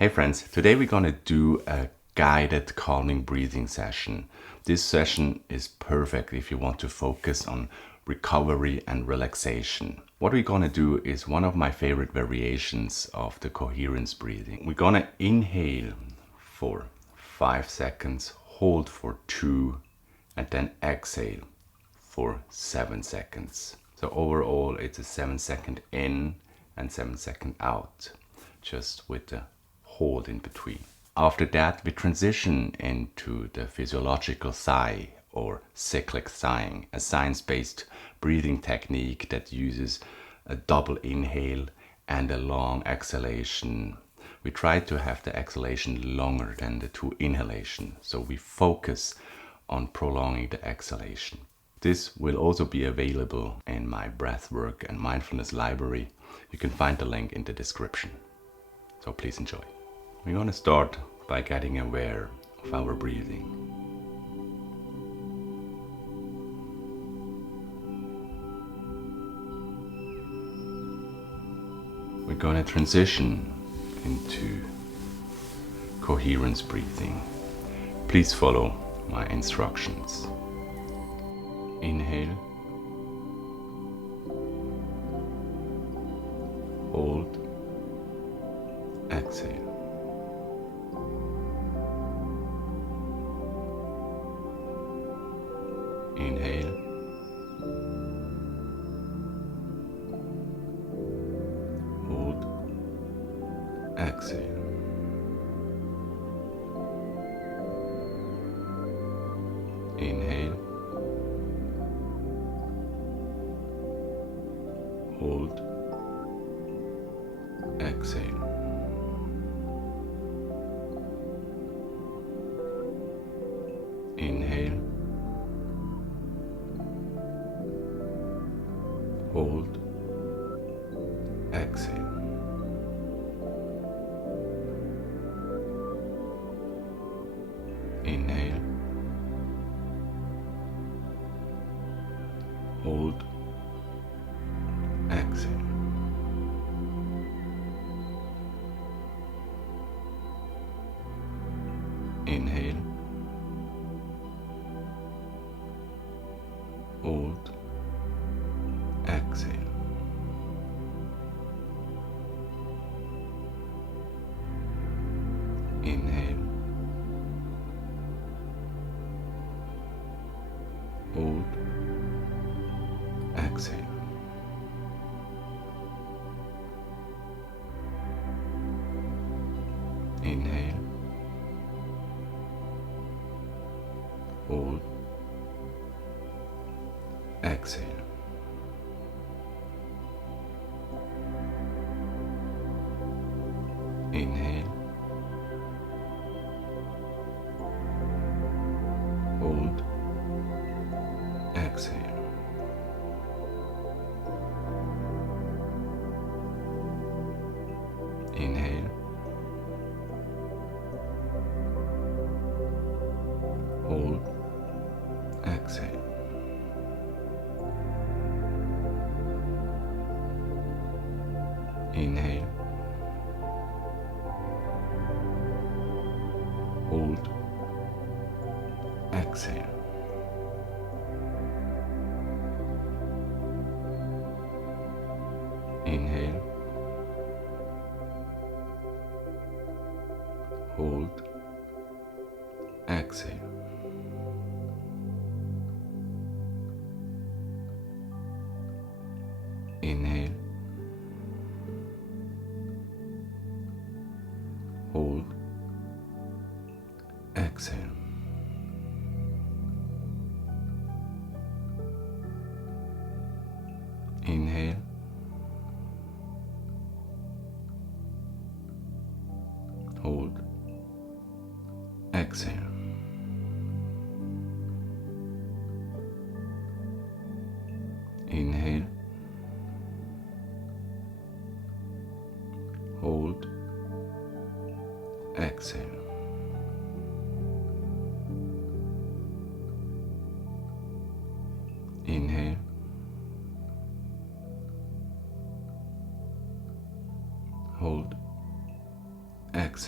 Hey friends, today we're gonna do a guided calming breathing session. This session is perfect if you want to focus on recovery and relaxation. What we're gonna do is one of my favorite variations of the coherence breathing. We're gonna inhale for 5 seconds, hold for 2, and then exhale for 7 seconds. So overall it's a 7-second in and 7-second out, just with the hold in between. After that, we transition into the physiological sigh or cyclic sighing, a science-based breathing technique that uses a double inhale and a long exhalation. We try to have the exhalation longer than the 2 inhalation, so we focus on prolonging the exhalation. This will also be available in my Breathwork and mindfulness library. You can find the link in the description. So please enjoy. We're going to start by getting aware of our breathing. We're going to transition into coherence breathing. Please follow my instructions. Inhale, hold, exhale. Inhale, hold, exhale. Inhale, hold, exhale. Inhale, hold, exhale. Inhale, hold, exhale. Inhale, hold, exhale. Inhale, hold, exhale. Inhale, hold, exhale. Inhale, hold, exhale. Inhale, hold, exhale. Inhale, hold, exhale. Inhale, hold, exhale. Inhale, hold, exhale. Inhale, hold, exhale. Inhale, hold, exhale. Inhale, hold, exhale.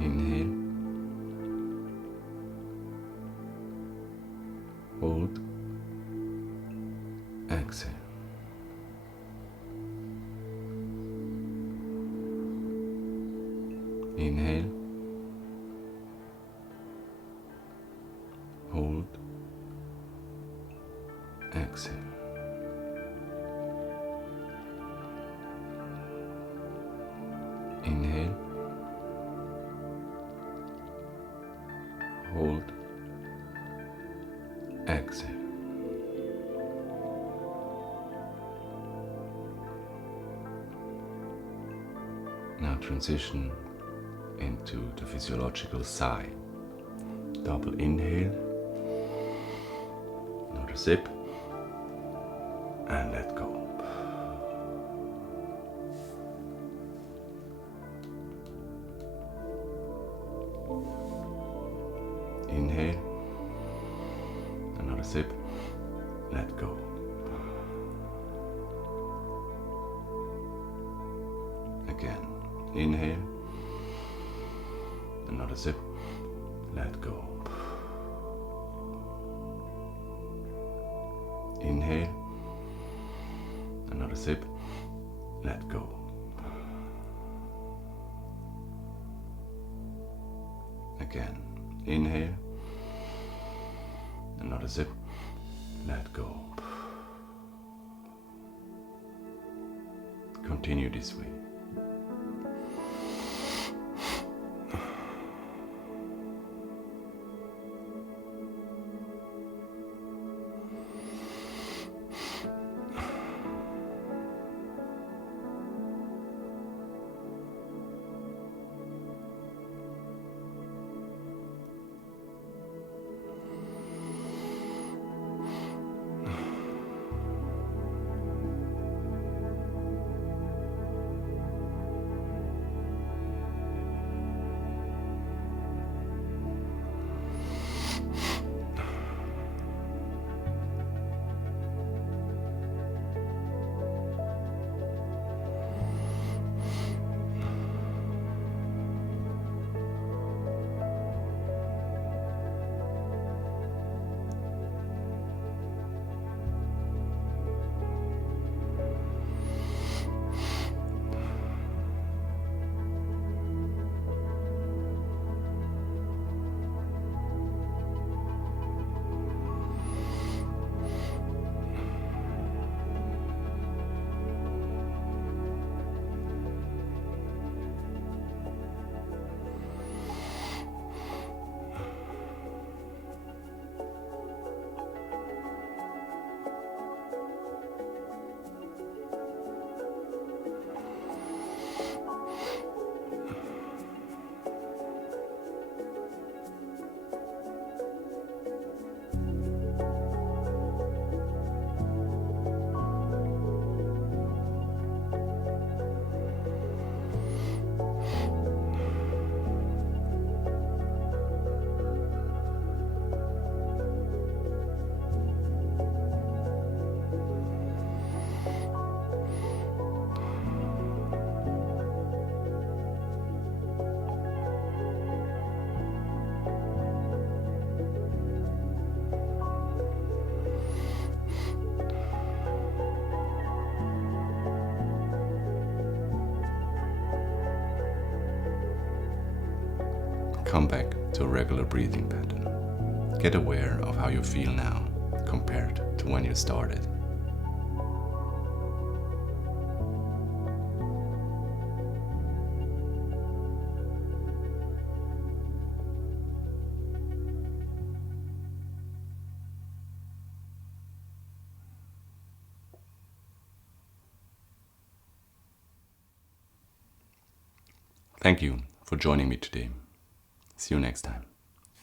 Inhale. Hold. Exhale. Inhale. Hold. Exhale. Inhale. Hold. Exhale. Now transition into the physiological sigh. Double inhale. Another sip. And let go. Inhale. Another sip. Let go. Again. Inhale. Another sip. Let go. Inhale. Another sip. Let go. Again. Inhale. Another sip. Let go. Continue this way. Come back to a regular breathing pattern. Get aware of how you feel now compared to when you started. Thank you for joining me today. See you next time.